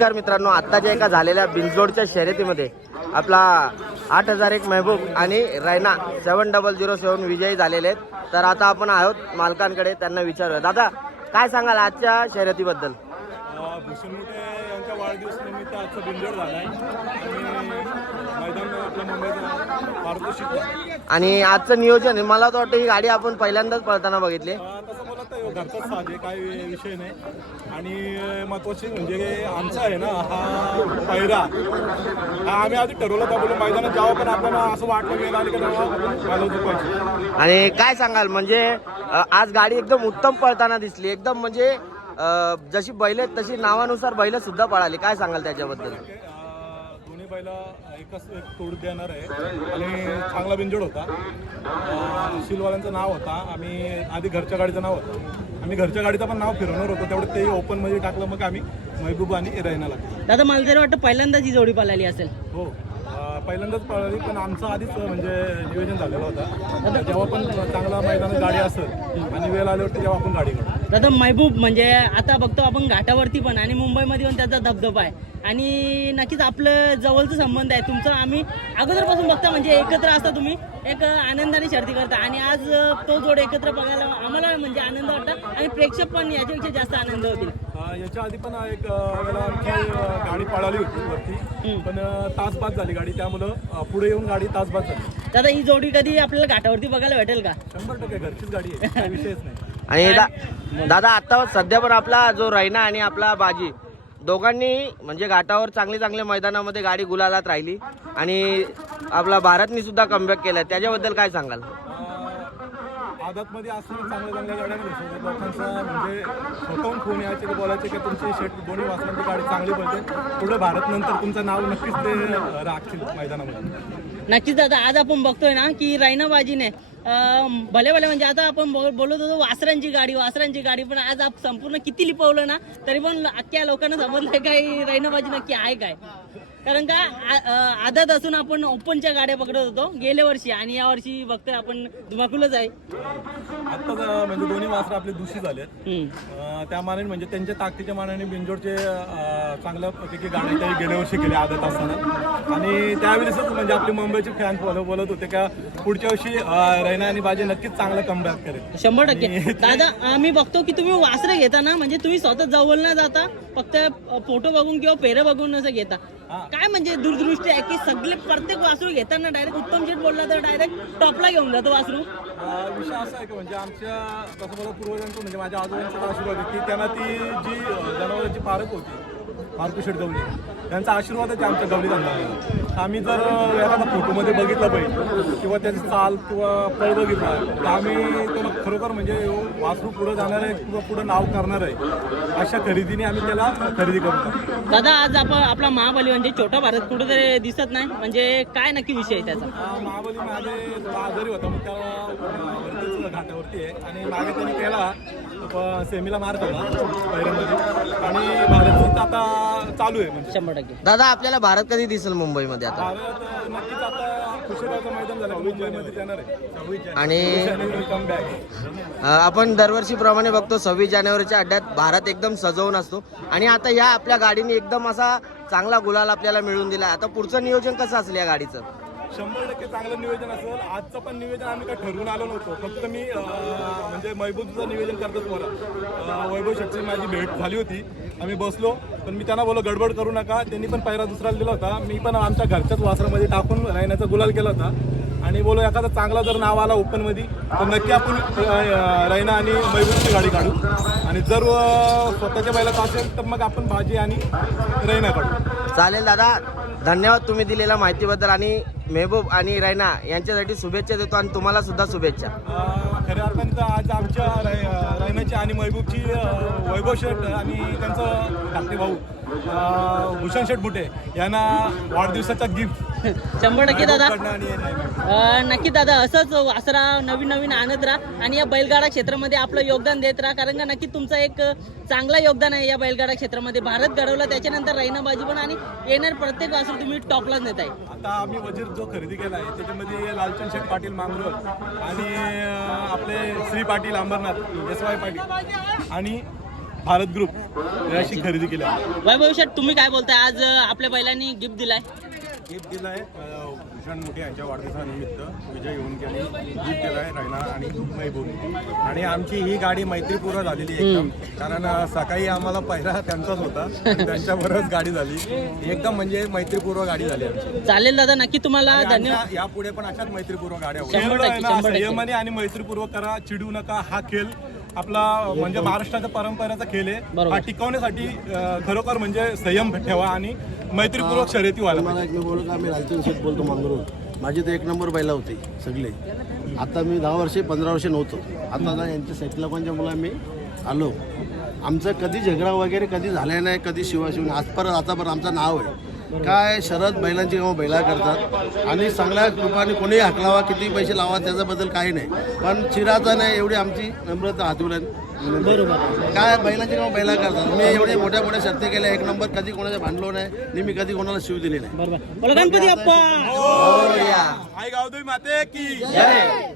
नमस्कार मित्रांनो आत्ताच्या एका झालेल्या बिनजोडच्या शर्यतीमध्ये आपला आठ हजार एक महबूब आणि Raina seven double zero seven विजयी झालेले आहेत. तर आता आपण आहोत मालकांकडे त्यांना विचारूया. दादा काय सांगाल आजच्या शर्यतीबद्दल? यांच्या आजचा बिंजोड झाला आहे. आणि आजचं नियोजन मला तर वाटतं ही गाडी आपण पहिल्यांदाच पळताना बघितली. घरचाच साध काही विषय नाही. आणि महत्त्वाचे म्हणजे आमचा आहे ना हा पैरा. हा आम्ही आधी ठरवलं का बोलू मैदानात जावं पण आपल्याला असं वाटलं गेलं आली का आणि काय सांगाल म्हणजे आज गाडी एकदम उत्तम पळताना दिसली. एकदम म्हणजे जशी बैल तशी नावानुसार बैल सुद्धा पळाली. काय सांगाल त्याच्याबद्दल? बैला एकच एक तोड देणार आहे. आणि चांगला बिंजोड होता. शिलवाल्यांचं नाव होता. आम्ही आधी घरच्या गाडीचं नाव होतं. आम्ही घरच्या गाडीचं पण नाव फिरवणार होतो. तेवढं ते ओपनमध्ये टाकलं. मग आम्ही महबूब आणि रैनाला दादा मला तरी वाटतं पहिल्यांदाच ही जोडी पळाली असेल. हो. पहिल्यांदाच पळाली पण आमचं आधीच म्हणजे नियोजन झालेलं होतं. जेव्हा पण चांगला मैदानात गाडी असेल आणि वेळ आल्यावरती जेव्हा आपण गाडी काढू दादा महबूब म्हणजे आता बघतो आपण घाटावरती पण आणि मुंबईमध्ये पण त्याचा धबधबा आहे. आणि नक्कीच आपलं जवळचं संबंध आहे. तुमचं आम्ही अगोदरपासून बघता म्हणजे एकत्र असता तुम्ही एक आनंदाने शर्ती करता. आणि आज तो जोड एकत्र बघायला आम्हाला म्हणजे आनंद वाटतं आणि प्रेक्षक पण याच्यापेक्षा जास्त आनंद होतील. याच्या आधी पण एक आमची गाडी पळाली होती वरती. पण तासबाद झाली गाडी. त्यामुळं पुढे येऊन गाडी तासबाद झाली. दादा ही जोडी कधी आपल्याला घाटावरती बघायला भेटेल का? शंभर टक्के घरचीच गाडी आहे. विषयच नाही. आणि दा- दादा आता सध्या पण आपला जो रैना आणि आपला बाजी दोघांनी म्हणजे घाटावर चांगली चांगल्या मैदानामध्ये गाडी गुलालात राहिली आणि आपला भारतनी सुद्धा कमबॅक केलाय. त्याच्याबद्दल काय सांगाल? आदात मध्ये असताना चांगल्या चांगल्या गाड्या लोकांचा म्हणजे स्वतःहून फोन यायचे की बोलायचे की तुमची शेट दोन्ही वासनांची गाडी चांगली बोलते पुढे भारत नंतर तुमचं नाव नक्कीच ते राखतील मैदानामध्ये. नक्कीच दादा आज आपण बघतोय ना की रायनाबाजीने अं, भले भले म्हणजे आता आपण बोलत होतो वासरांची गाडी वासरांची गाडी पण आज संपूर्ण किती लिपवलं ना तरी पण अख्ख्या लोकांना समजलंय काय रायनाबाजी नक्की आहे काय. कारण का आदत असून आपण ओपनच्या गाड्या पकडत होतो. गेल्या वर्षी आणि या वर्षी बघतोय आपण धुमाकूलच आहे. अ, म्हणजे दोन्ही वासरं आपले दूषित झाले त्या मानाने म्हणजे त्यांच्या ताकदीच्या मानाने बिंजोडचे अ, चांगल्यापैकी गाणे काही गेल्या वर्षी केले आदत असताना. आणि त्यावेळेसच म्हणजे आपले मुंबईचे फॅन फॉलो बोलत होते का पुढच्या वर्षी रैना आणि बाजी नक्कीच चांगला कमबॅक करेल. शंभर टक्के. दादा आम्ही बघतो की तुम्ही वासरे घेता ना म्हणजे तुम्ही स्वतः जवळ न जाता फक्त फोटो बघून किंवा पेरं बघून असं घेता. काय म्हणजे दूरदृष्टी आहे की सगळे प्रत्येक वासरू घेताना डायरेक्ट उत्तम शेठ बोलला तर डायरेक्ट टॉपला घेऊन जातो वासरू? विषय असा आहे की म्हणजे आमच्या तसं मला पूर्वजांचं म्हणजे माझ्या आजोबांचा आशीर्वाद आहे की त्यांना ती जी जनावरांची पारख होती मार्कुशेट गवली. त्यांचा आशीर्वादच आहे आमच्या गवली धंदा आम्ही जर एखादा फोटोमध्ये बघितलं पाहिजे किंवा त्याची चाल किंवा पळ बघितला तर आम्ही त्याला खरोखर म्हणजे वासरू पुढं जाणार आहे किंवा पुढं नाव करणार आहे अशा खरेदीने आम्ही त्याला खरेदी करतो. दादा आज आपण आपला महाबली म्हणजे छोटा भारत कुठेतरी दिसत नाही म्हणजे काय नक्की विषय आहे त्याचा? महाबली तो आजारी होता मग त्याला घाटावरती आहे आणि मागे त्यांनी केला सेमीला मार खाल्ला पहिल्यांदा आणि भारत आता चालू आहे म्हणजे. शंभर टक्के. दादा आपल्याला भारत कधी दिसेल मुंबईमध्ये आता? भारत नक्कीच आता कुशेगावचं मैदान झालं मुंबईमध्ये जाणार आहे. आणि कम बॅक अ, आपण दरवर्षीप्रमाणे बघतो सव्वीस जानेवारीच्या अड्ड्यात भारत एकदम सजवून असतो. आणि आता या आपल्या गाडीने एकदम असा चांगला गुलाल आपल्याला मिळून दिला आता पुढचं नियोजन कसं असेल या गाडीचं? शंभर टक्के चांगलं नियोजन असेल. आजचं पण नियोजन आम्ही काय ठरवून आलो नव्हतो. फक्त मी म्हणजे महबूबचं नियोजन करतच मला. वैभव शेटची माझी भेट झाली होती. आम्ही बसलो पण मी त्यांना बोललो गडबड करू नका. त्यांनी पण पहिला दुसऱ्याला दिला होता. मी पण आमच्या घरच्याच वासरामध्ये टाकून राहण्याचा गुलाल केला होता. आणि बोलो एखादा चांगला जर नाव आला ओपनमध्ये तर नक्की आपण रैना आणि महबूबची गाडी काढू. आणि जर स्वतःच्या बैलात असेल तर मग आपण भाजी आणि रैना काढू. चालेल दादा. धन्यवाद तुम्ही दिलेल्या माहितीबद्दल आणि मेहबूब आणि रैना यांच्यासाठी शुभेच्छा देतो आणि तुम्हाला सुद्धा शुभेच्छा. खऱ्या अर्थाने तर आज आमच्या रैनाची आणि महबूबची वैभव शेठ आणि त्यांचं धाकटे भाऊ भूषण शेठ बुटे यांना वाढदिवसाचा गिफ्ट शंभर टक्के दादा. नक्की दादा असंच वासरा नवीन नवीन आणत राहा आणि या बैलगाडा क्षेत्रामध्ये आपलं योगदान देत राहा. कारण का नक्की तुमचं एक चांगला योगदान आहे या बैलगाडा क्षेत्रामध्ये. भारत घडवला त्याच्यानंतर रैनाबाजी पण आणि येणार प्रत्येक वासरू तुम्ही टॉपलाच नेत आहे. आता आम्ही वजीर जो खरेदी केला आहे त्याच्यामध्ये लालचंद शेठ पाटील मांगरोळ आणि आपले श्री पाटील अंबरनाथ एस वाय पाटील आणि भारत ग्रुप याची खरेदी केली वैभव शेठ तुम्ही काय बोलताय? आज आपल्या बैलांनी गिफ्ट दिलाय. गिफ्ट दिलाय अ, भूषण मोठे यांच्या वाढदिवसानिमित्त विजय येऊन गेले गिफ्ट दिलाय रैना आणि महबूब आणि आमची ही गाडी मैत्रीपूर्ण झालेली आहे एकदम. कारण सकाळी आम्हाला पहिला त्यांचाच होता त्यांच्याबरोबरच गाडी झाली. एकदम म्हणजे मैत्रीपूर्व गाडी झाली आमची. चालेल दादा नक्की तुम्हाला धन्यवाद. यापुढे पण अशाच मैत्रीपूर्व गाड्या आहे. संयमाने आणि मैत्रीपूर्वक करा चिडू नका हा खेळ आपला म्हणजे महाराष्ट्राच्या परंपरेचा खेळ आहे. हा टिकवण्यासाठी खरोखर म्हणजे संयम ठेवा आणि मैत्रीपूर्वक शर्यती व्हायला मला एक मी बोलू का? मी शेठ बोलतो मंगरूळ. माझी तर एक नंबर बैला होती सगळे. आता मी दहा वर्षे पंधरा वर्षे नव्हतो. आता ना यांच्या सेट लोकांच्या मुला मी आलो. आमचं कधी झगडा वगैरे कधी झाला नाही कधी शिवाशिवून आजपर्यंत आतापर्यंत आमचं नाव आहे. काय शरद बैलांची कामं बैला करतात. आणि चांगल्या रूपाने कोणीही हाकलावा किती पैसे लावा त्याच्याबद्दल काही नाही. पण चिराचा नाही एवढी आमची नम्रता काय बैलांची कामं बैला करतात. मी एवढे मोठ्या मोठ्या शर्ती केल्या. एक नंबर कधी कोणाच्या भांडलो नाही आणि मी कधी कोणाला शिव दिली नाही. बरोबर. बोला गणपती बाप्पा आई गावदेवी माते की जय.